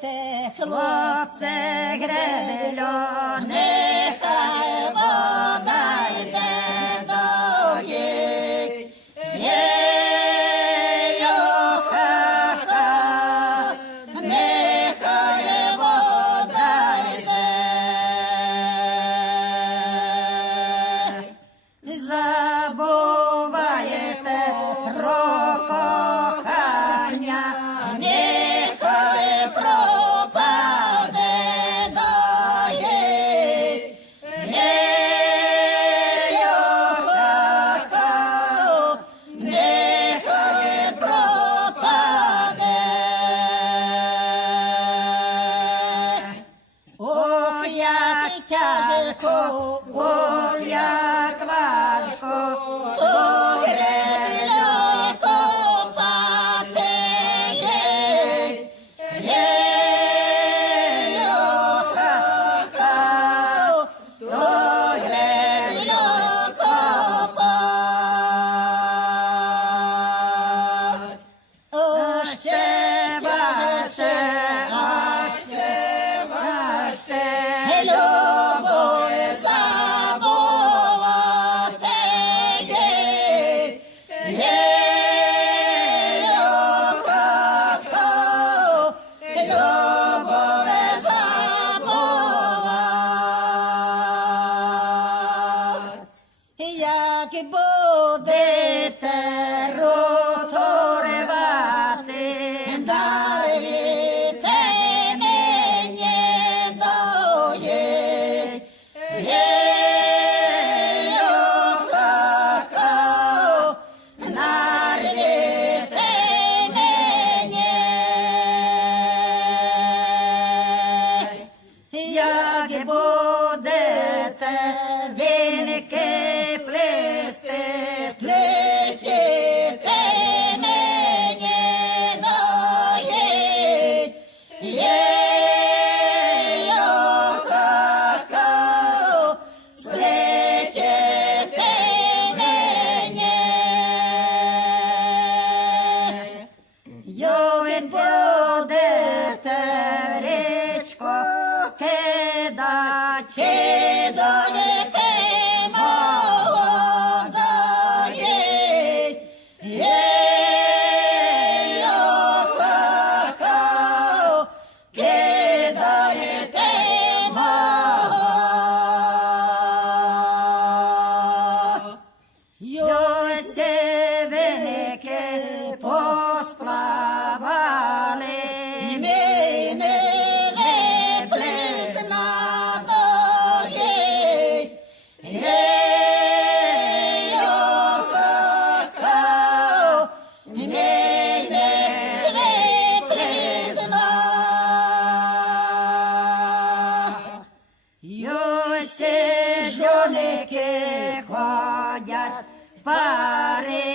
Гребете, хлопце, гребльоне. як тяжко, о, як важко, то грех. так і будете роторивати, дарвіте мені доє. Нарвіте мені, як будете віники Йовін будете річку кидать, кидать, Коники ходять пари.